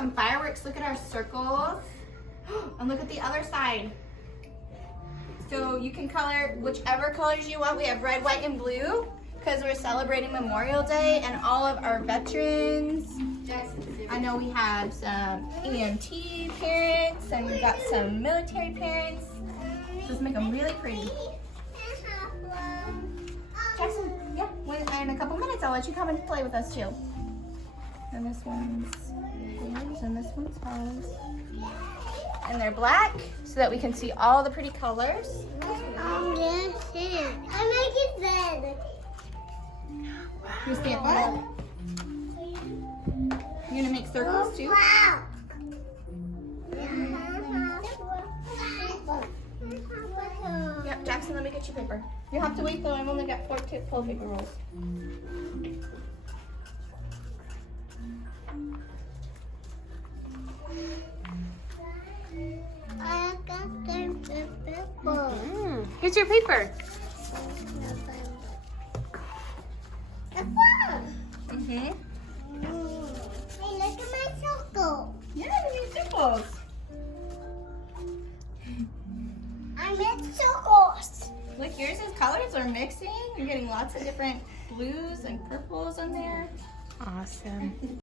some fireworks. Look at our circles. And look at the other side. So you can color whichever colors you want. We have red, white, and blue because we're celebrating Memorial Day and all of our veterans. I know we have some EMT parents and we've got some military parents. So let's make them really pretty. Jackson, yeah, in a couple minutes I'll let you come and play with us too. And this one's yours and this one's hers. And they're black so that we can see all the pretty colors. I make it red. You stand up. You're gonna make circles too? Wow. Yep, Jackson, let me get you paper. You have to wait though, I've only got 4 full paper rolls. I got the paper. Here's your paper. Mm-hmm. Hey, look at my circle. Yeah, we need circles. I made circles. Look, yours is colors are mixing. You're getting lots of different blues and purples in there. Awesome.